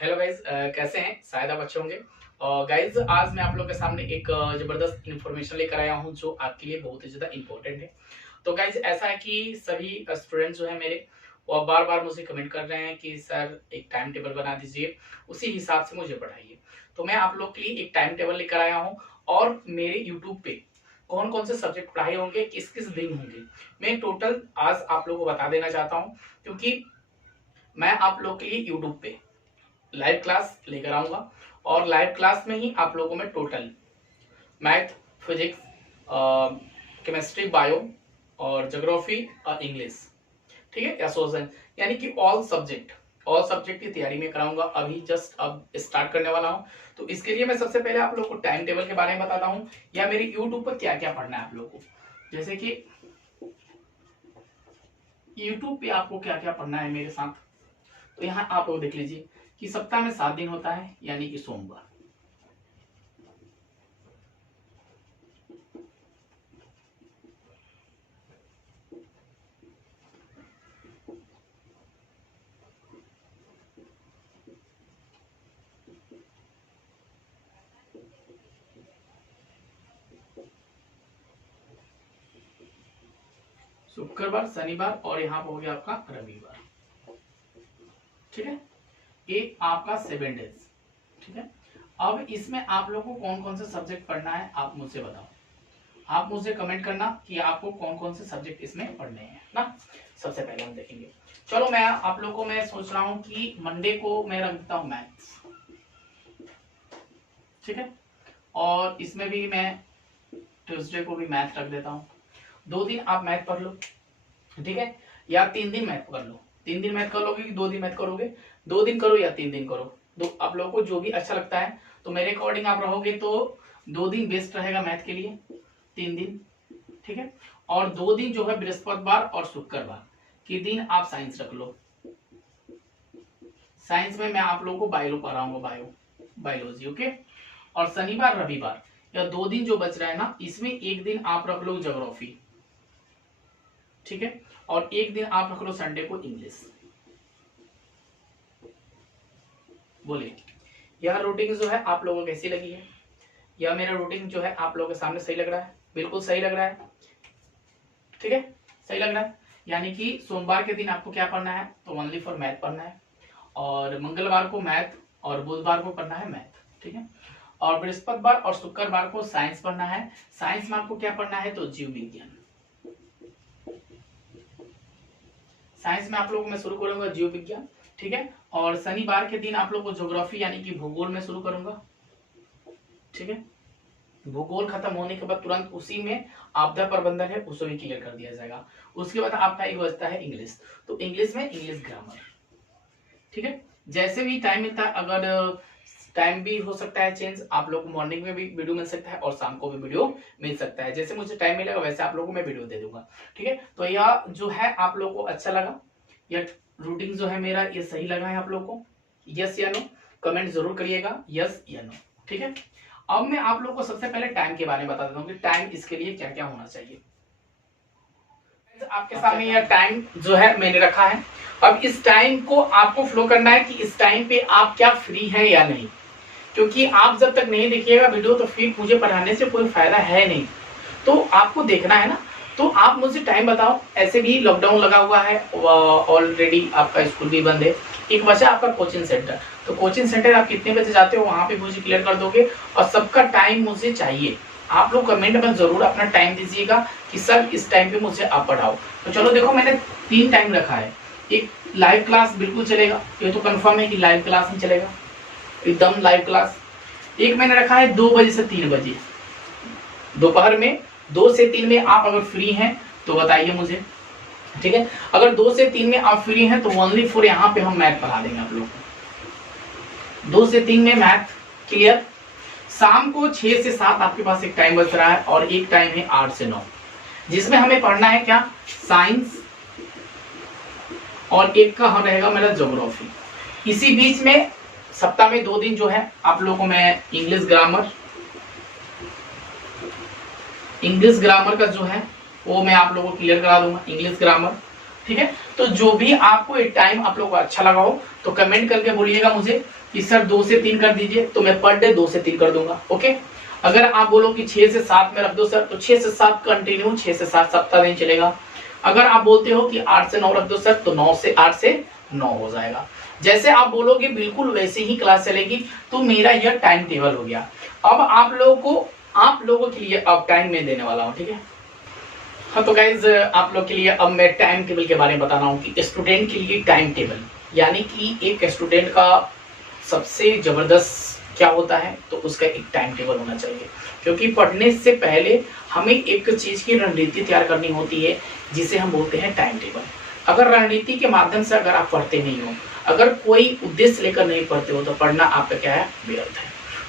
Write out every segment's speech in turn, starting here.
Hello guys, कैसे हैं? शायद आप अच्छे होंगे। गाइज, आज मैं आप लोगों के सामने एक जबरदस्त इन्फॉर्मेशन लेकर आया हूं जो आपके लिए बहुत ही ज्यादा इंपॉर्टेंट है। तो गाइज, ऐसा है कि सभी स्टूडेंट्स जो है मेरे, वो बार बार मुझे कमेंट कर रहे हैं कि सर एक टाइम टेबल बना दीजिए, उसी हिसाब से मुझे पढ़ाइए। तो मैं आप लोग के लिए एक टाइम टेबल लेकर आया हूँ और मेरे यूट्यूब पे कौन कौन से सब्जेक्ट पढ़ाए होंगे, किस किस दिन होंगे, मैं टोटल आज आप लोगों को बता देना चाहता हूँ। क्योंकि मैं आप लोग के लिए यूट्यूब पे लाइव क्लास लेकर आऊंगा और लाइव क्लास में ही आप लोगों में total math, physics, chemistry, bio और ज्योग्राफी और इंग्लिश, ठीक है, या सोशल, यानी कि ऑल सब्जेक्ट की तैयारी में कराऊंगा। अभी जस्ट अब स्टार्ट करने वाला हूं। तो इसके लिए मैं सबसे पहले आप लोग को टाइम टेबल के बारे में बताता हूं, या मेरे यूट्यूब पर क्या क्या पढ़ना है आप लोग को। जैसे कि यूट्यूब पे आपको क्या क्या पढ़ना है मेरे साथ, तो यहाँ आप लोग देख लीजिए कि सप्ताह में 7 दिन होता है, यानी कि सोमवार, शुक्रवार, शनिवार और यहाँ पर हो गया आपका रविवार। ठीक है, ये आपका 7 डेज। ठीक है, अब इसमें आप लोगों को कौन कौन से सब्जेक्ट पढ़ना है आप मुझसे बताओ। आप मुझे कमेंट करना कि आपको कौन कौन से सब्जेक्ट इसमें पढ़ने हैं ना। सबसे पहले हम देखेंगे, चलो मैं आप लोगों को मैं सोच रहा हूँ कि मंडे को मैं रख देता हूँ मैथ्स। ठीक है, और इसमें भी मैं ट्यूसडे को भी मैथ रख देता हूँ। 2 दिन आप मैथ पढ़ लो, ठीक है, या 3 दिन मैथ कर लो। 3 दिन मैथ कर लोगे कि 2 दिन मैथ करोगे? 2 दिन करो या 3 दिन करो, तो आप लोगों को जो भी अच्छा लगता है। तो मेरे अकॉर्डिंग आप रहोगे तो 2 दिन बेस्ट रहेगा मैथ के लिए, 3 दिन। ठीक है, और 2 दिन जो है बृहस्पतिवार और शुक्रवार के दिन आप साइंस रख लो। साइंस में मैं आप लोगों को बायो पढ़ाऊंगा, बायोलॉजी। ओके, और शनिवार रविवार या 2 दिन जो बच रहा है ना, इसमें एक दिन आप रख लो ज्योग्राफी। ठीक है, और एक दिन आप रख लो संडे को इंग्लिश। बोलिए, यह रूटीन जो है आप लोगों को कैसी लगी है? यह मेरा रूटीन जो है आप लोगों के सामने सही लग रहा है? बिल्कुल सही लग रहा है। ठीक है, सही लग रहा है। यानी कि सोमवार के दिन आपको क्या पढ़ना है, तो ओनली फॉर मैथ पढ़ना है, और मंगलवार को मैथ, और बुधवार को पढ़ना है मैथ। ठीक है, और बृहस्पतिवार और शुक्रवार को साइंस पढ़ना है। साइंस में आपको क्या पढ़ना है, तो जीव विज्ञान। साइंस में आप लोगों को मैं शुरू करूंगा जीव विज्ञान। ठीक है, और शनिवार के दिन आप लोग को ज्योग्राफी यानी कि भूगोल में शुरू करूंगा। ठीक है, भूगोल खत्म होने के बाद तुरंत उसी में आपदा प्रबंधन है, उसे भी क्लियर कर दिया जाएगा। उसके बाद आपका एक बचता है इंग्लिश, तो इंग्लिश में इंग्लिश ग्रामर। ठीक है, जैसे भी टाइम मिलता है, अगर टाइम भी हो सकता है चेंज, आप लोग को मॉर्निंग में भी वीडियो मिल सकता है और शाम को भी वीडियो मिल सकता है। जैसे मुझे टाइम मिलेगा वैसे आप लोगों को मैं वीडियो दे दूंगा। ठीक है, तो यह जो है आप लोगों को अच्छा लगा, यह रूटीन जो है मेरा ये सही लगा है आप लोगों को? यस या नो कमेंट जरूर करिएगा, यस या नो। ठीक है, अब मैं आप लोगों को सबसे पहले टाइम के बारे में बता देता हूँ कि टाइम इसके लिए क्या क्या होना चाहिए। आपके सामने यह टाइम जो है मैंने रखा है। अब इस टाइम को आपको फ्लो करना है कि इस टाइम पे आप क्या फ्री है या नहीं, क्योंकि आप जब तक नहीं देखिएगा वीडियो तो फिर मुझे पढ़ाने से कोई फायदा है नहीं। तो आपको देखना है ना, तो आप मुझे टाइम बताओ। ऐसे भी लॉकडाउन लगा हुआ है, ऑलरेडी आपका स्कूल भी बंद है, एक बचा आपका कोचिंग सेंटर। तो कोचिंग सेंटर आप कितने बजे जाते हो वहां पे मुझे क्लियर कर दोगे, और सबका टाइम मुझे चाहिए। आप लोग कमेंट में जरूर अपना टाइम दीजिएगा कि सर इस टाइम पे मुझे आप पढ़ाओ। तो चलो देखो, मैंने 3 टाइम रखा है। एक लाइव क्लास बिल्कुल चलेगा, ये तो कंफर्म है कि लाइव क्लास ही चलेगा, एकदम लाइव क्लास। एक मैंने रखा है 2 बजे से 3 बजे, दोपहर में 2 से 3 में आप अगर फ्री हैं तो बताइए मुझे। ठीक है, अगर 2 से 3 में आप फ्री हैं तो ओनली फॉर यहाँ पे हम मैथ पढ़ा देंगे आप लोग को। 2 से 3 में मैथ क्लियर। शाम को 6 से 7 आपके पास एक टाइम बच रहा है, और एक टाइम है 8 से 9, जिसमें हमें पढ़ना है क्या, साइंस, और एक का हम रहेगा मेरा ज्योग्राफी। इसी बीच में सप्ताह में 2 दिन जो है आप लोगों को मैं इंग्लिश ग्रामर का जो है वो मैं आप लोगों को क्लियर करा दूंगा, इंग्लिश ग्रामर। ठीक है। तो जो भी आपको ये टाइम आप लोगों को अच्छा लगा हो तो कमेंट करके बोलिएगा मुझे कि सर 2 से 3 कर दीजिए, तो मैं पर डे 2 से 3 कर दूंगा। ओके, अगर आप बोलो कि 6 से 7 में रख दो सर, तो 6 से 7 कंटिन्यू, 6 से 7 सप्ताह नहीं चलेगा। अगर आप बोलते हो कि 8 से 9 रख दो सर, तो 8 से 9 हो जाएगा। जैसे आप बोलोगे बिल्कुल वैसे ही क्लास चलेगी। तो मेरा यह टाइम टेबल हो गया। अब आप लोगों के लिए अब टाइम मैं देने वाला हूँ, ठीक है। हाँ तो गाइज आप लोग के लिए अब मैं टाइम टेबल के बारे में बता रहा हूँ कि स्टूडेंट के लिए टाइम टेबल यानी कि एक स्टूडेंट का सबसे जबरदस्त क्या होता है, तो उसका एक टाइम टेबल होना चाहिए। क्योंकि पढ़ने से पहले हमें एक चीज की रणनीति तैयार करनी होती है जिसे हम बोलते हैं टाइम टेबल। अगर रणनीति के माध्यम से अगर आप पढ़ते नहीं हो, अगर कोई उद्देश्य लेकर नहीं पढ़ते हो, तो पढ़ना आपका क्या है, व्यर्थ है।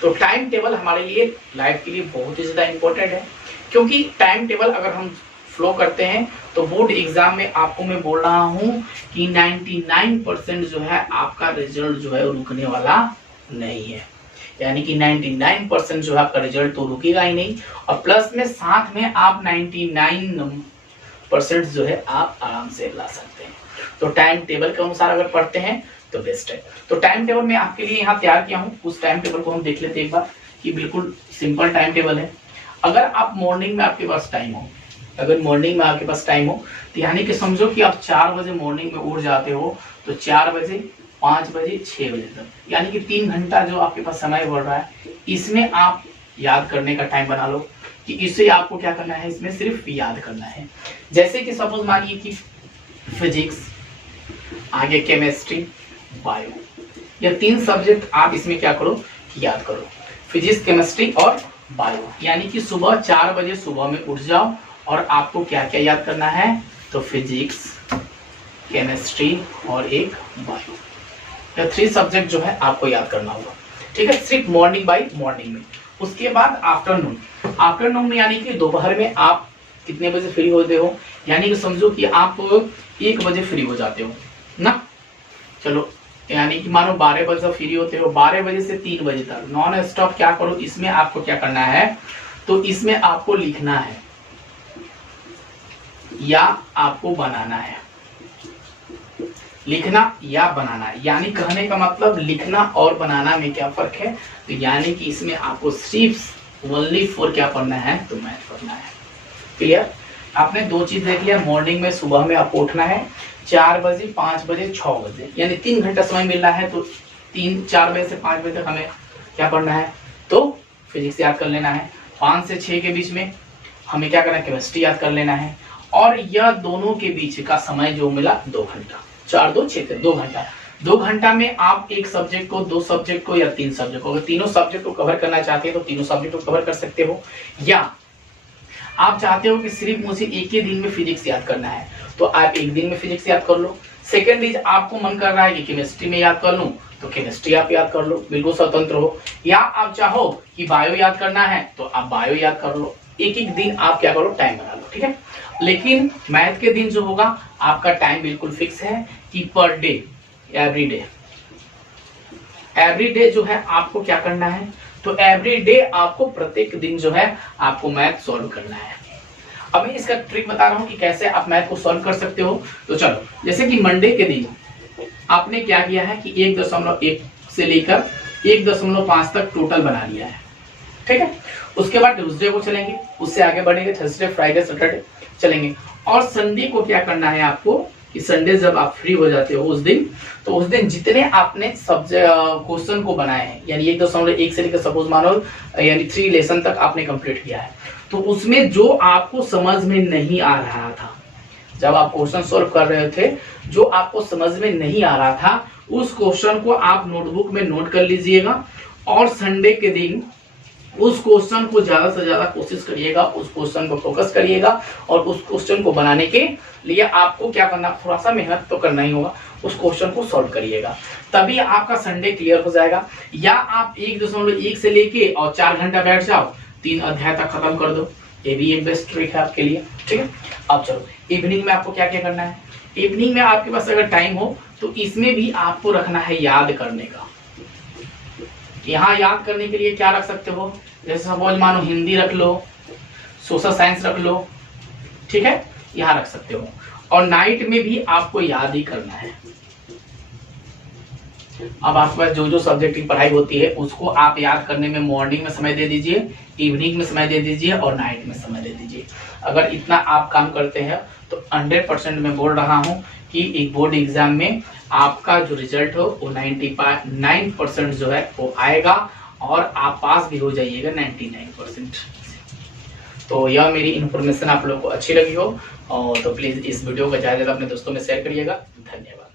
तो टाइम टेबल हमारे लिए लाइफ के लिए बहुत ही ज्यादा इंपॉर्टेंट है। क्योंकि टाइम टेबल अगर हम फ्लो करते हैं तो बोर्ड एग्जाम में आपको मैं बोल रहा हूं कि 99% जो है आपका रिजल्ट जो है रुकने वाला नहीं है। यानी कि 99% जो है आपका रिजल्ट तो रुकेगा ही नहीं, और प्लस में साथ में आप 99% जो है आप आराम से ला सकते हैं। तो टाइम टेबल के अनुसार अगर पढ़ते हैं तो बेस्ट है। तो टाइम टेबल मैं आपके लिए यहाँ तैयार किया हूँ। उस टाइम टेबल को हम देख लेते हैं एक बार कि बिल्कुल सिंपल टाइम टेबल है। अगर आप मॉर्निंग में आपके पास टाइम हो, तो यानी कि समझो कि आप 4 बजे मॉर्निंग में उठ जाते हो, तो 4 बजे 5 बजे 6 बजे तक, यानी कि 3 घंटा जो आपके पास समय बढ़ रहा है, इसमें आप याद करने का टाइम बना लो कि इससे आपको क्या करना है, इसमें सिर्फ याद करना है। जैसे कि सपोज मानिए कि फिजिक्स, आगे केमिस्ट्री, बायो, ये 3 सब्जेक्ट आप इसमें क्या करो, याद करो। फिजिक्स, केमिस्ट्री और बायो, यानी कि सुबह 4 बजे सुबह में उठ जाओ और आपको क्या क्या याद करना है, तो फिजिक्स, केमिस्ट्री और एक बायो, ये 3 सब्जेक्ट जो है आपको याद करना होगा, ठीक है। सिर्फ मॉर्निंग में। उसके बाद आफ्टरनून में यानी कि दोपहर में आप कितने बजे फ्री होते हो, यानी कि समझो कि आप 1 बजे फ्री हो जाते हो ना, चलो यानी कि मानो 12 बजे फ्री होते हो, 12 बजे से 3 बजे तक नॉन स्टॉप क्या करो, इसमें आपको क्या करना है, तो इसमें आपको लिखना है या आपको बनाना है। लिखना या बनाना, यानी कहने का मतलब लिखना और बनाना में क्या फर्क है, तो यानी कि इसमें आपको सिर्फ ओनली फॉर क्या पढ़ना है, तो मैथ पढ़ना है। क्लियर? आपने 2 चीज देख लिया। मॉर्निंग में सुबह में आपको उठना है 4 बजे, 5 बजे, 6 बजे, यानी 3 घंटा समय मिल रहा है। तो 4 बजे से 5 बजे तक हमें क्या पढ़ना है, तो फिजिक्स याद कर लेना है। 5 से 6 के बीच में हमें क्या करना है, केमिस्ट्री याद कर लेना है। और यह दोनों के बीच का समय जो मिला 2 घंटा, 4 2 6 2 घंटा। 2 घंटा में आप एक सब्जेक्ट को, 2 सब्जेक्ट को या 3 सब्जेक्ट को, अगर तीनों सब्जेक्ट को कवर करना चाहते हैं तो तीनों सब्जेक्ट को कवर कर सकते हो। या आप चाहते हो कि सिर्फ मुझे एक ही दिन में फिजिक्स याद करना है, तो आप एक दिन में फिजिक्स याद कर लो। सेकेंड चीज, आपको मन कर रहा है कि केमिस्ट्री में याद कर लूं, तो केमिस्ट्री आप याद कर लो, बिल्कुल स्वतंत्र हो। या आप चाहो कि बायो याद करना है, तो आप बायो याद कर लो। एक एक दिन आप क्या करो, टाइम बना लो, ठीक है। लेकिन मैथ के दिन जो होगा आपका टाइम बिल्कुल फिक्स है कि पर डे, एवरी डे जो है आपको क्या करना है, तो एवरी डे आपको प्रत्येक दिन जो है आपको मैथ सॉल्व करना है। अब मैं इसका ट्रिक बता रहा हूं कि कैसे आप मैथ को सॉल्व कर सकते हो। तो चलो, जैसे कि मंडे के दिन आपने क्या किया है कि 1.1 से लेकर 1.5 तक टोटल बना लिया है, ठीक है। उसके बाद ट्यूसडे को चलेंगे, उससे आगे बढ़ेंगे, थर्सडे, फ्राइडे, सैटरडे चलेंगे। और संडे को क्या करना है आपको कि संडे जब आप फ्री हो जाते हो उस दिन, तो उस दिन जितने आपने क्वेश्चन को बनाए हैं, यानी 1.1 से लेकर सपोज मानो यानी 3 लेसन तक आपने कंप्लीट किया है, तो उसमें जो आपको समझ में नहीं आ रहा था, जब आप क्वेश्चन सॉल्व कर रहे थे, जो आपको समझ में नहीं आ रहा था, उस क्वेश्चन को आप नोटबुक में नोट कर लीजिएगा। और संडे के दिन उस क्वेश्चन को ज्यादा से ज्यादा कोशिश करिएगा, उस क्वेश्चन को फोकस करिएगा, और उस क्वेश्चन को बनाने के लिए आपको क्या करना, थोड़ा सा मेहनत तो करना ही होगा, उस क्वेश्चन को सॉल्व करिएगा, तभी आपका संडे क्लियर हो जाएगा। या आप 1.1 से लेके और 4 घंटा बैठ जाओ, 3 अध्याय तक खत्म कर दो, ये भी एक बेस्ट ट्रिक है आपके लिए, ठीक है। अब चलो, इवनिंग में आपको क्या क्या करना है। इवनिंग में आपके पास अगर टाइम हो तो इसमें भी आपको रखना है याद करने का। यहाँ याद करने के लिए क्या रख सकते हो, जैसे सपोज मानो हिंदी रख लो, सोशल साइंस रख लो, ठीक है, यहाँ रख सकते हो। और नाइट में भी आपको याद ही करना है। अब आपके पास जो जो सब्जेक्ट की पढ़ाई होती है उसको आप याद करने में मॉर्निंग में समय दे दीजिए, इवनिंग में समय दे दीजिए और नाइट में समय दे दीजिए। अगर इतना आप काम करते हैं तो 100% मैं बोल रहा हूं कि एक बोर्ड एग्जाम में आपका जो रिजल्ट हो वो 99% जो है वो आएगा और आप पास भी हो जाइएगा 99%। तो यह मेरी इन्फॉर्मेशन आप लोग को अच्छी लगी हो और तो प्लीज इस वीडियो को ज्यादा अपने दोस्तों में शेयर करिएगा। धन्यवाद।